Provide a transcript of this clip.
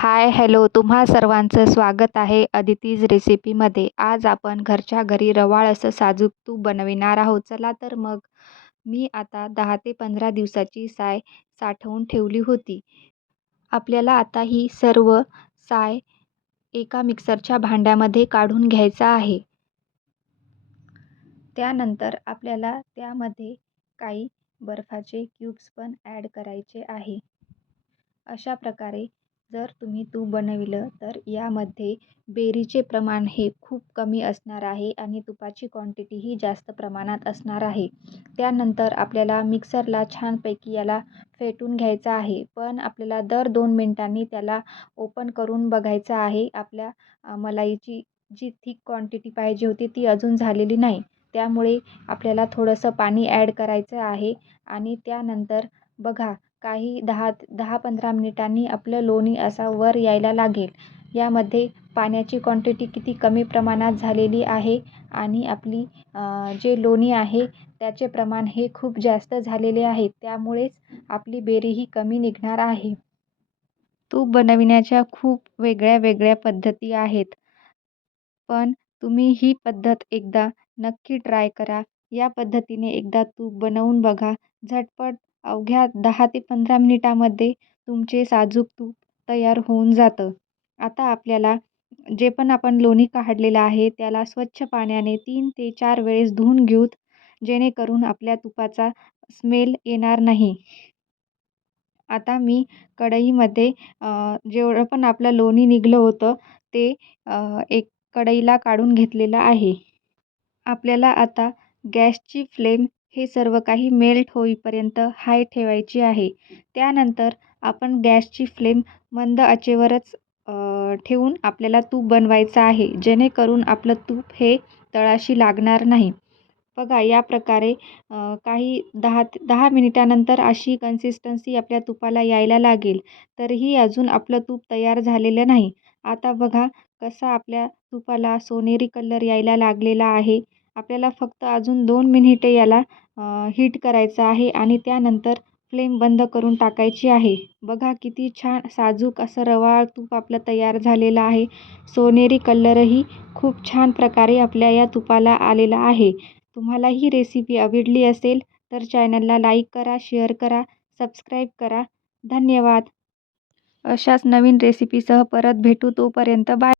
Hi hello तुम्हा सर्वांचं स्वागत आहे अदितीज रेसिपीमध्ये आज आपण घरच्या घरी रवाळ असं साजूक तूप बनविणार आहोत. चला तर मग मी आता दहा ते पंधरा दिवसाची साय साठवून ठेवली होती. आपल्याला आता ही सर्व साय एका मिक्सरच्या भांड्यामध्ये काढून घ्यायचा आहे. त्यानंतर आपल्याला त्यामध्ये काही बर्फाचे क्यूब्स पण ॲड करायचे आहे. अशा प्रकारे जर तुम्ही तूप बनविलं तर यामध्ये बेरीचे प्रमाण हे खूप कमी असणार आहे आणि तुपाची क्वांटिटीही जास्त प्रमाणात असणार आहे. त्यानंतर आपल्याला मिक्सरला छानपैकी याला फेटून घ्यायचा आहे. पण आपल्याला दर दोन मिनटांनी त्याला ओपन करून बघायचं आहे. आपल्या मलाईची जी थिक क्वांटिटी पाहिजे होती ती अजून झालेली नाही. त्यामुळे आपल्याला थोडंसं पाणी ॲड करायचं आहे. आणि त्यानंतर बघा काही दहा दहा पंधरा मिनिटांनी आपलं लोणी असा वर यायला लागेल. यामध्ये पाण्याची क्वांटिटी किती कमी प्रमाणात झालेली आहे आणि आपली जे लोणी आहे त्याचे प्रमाण हे खूप जास्त झालेले आहे. त्यामुळेच आपली बेरीही कमी निघणार आहे. तूप बनविण्याच्या खूप वेगळ्या वेगळ्या पद्धती आहेत. पण तुम्ही ही पद्धत एकदा नक्की ट्राय करा. या पद्धतीने एकदा तूप बनवून बघा. झटपट अवघ्या दहा ते पंधरा मिनिटामध्ये तुमचे साजूक तूप तयार होऊन जातं. आता आपल्याला जे पण आपण लोणी काढलेलं आहे त्याला स्वच्छ पाण्याने तीन ते चार वेळेस धुवून घेऊत जेणेकरून आपल्या तुपाचा स्मेल येणार नाही. आता मी कढईमध्ये जेवढं पण आपलं लोणी निघलं होतं ते एक कढईला काढून घेतलेलं आहे. आपल्याला आता गॅसची फ्लेम हे सर्व काही मेल्ट होईपर्यंत हाय ठेवायची आहे. त्यानंतर आपण गॅसची फ्लेम मंद आचेवरच ठेवून आपल्याला तूप बनवायचं आहे. जेणेकरून आपलं तूप हे तळाशी लागणार नाही. बघा या प्रकारे काही दहा दहा मिनिटानंतर अशी कन्सिस्टन्सी आपल्या तुपाला यायला लागेल. तरीही अजून आपलं तूप तयार झालेलं नाही. आता बघा कसा आपल्या तुपाला सोनेरी कलर यायला लागलेला आहे. आपल्याला फक्त अजून दोन मिनिटे याला हीट करायचं आहे आणि त्यानंतर फ्लेम बंद करून टाकायची आहे. बघा किती छान साजूक असं रवाळ तूप आपलं तयार झालेलं आहे. सोनेरी कलरही खूप छान प्रकारे आपल्या या तुपाला आलेला आहे. तुम्हाला ही रेसिपी आवडली असेल तर चॅनलला लाईक करा शेअर करा सबस्क्राईब करा. धन्यवाद. अशाच नवीन रेसिपीसह परत भेटू तोपर्यंत बाय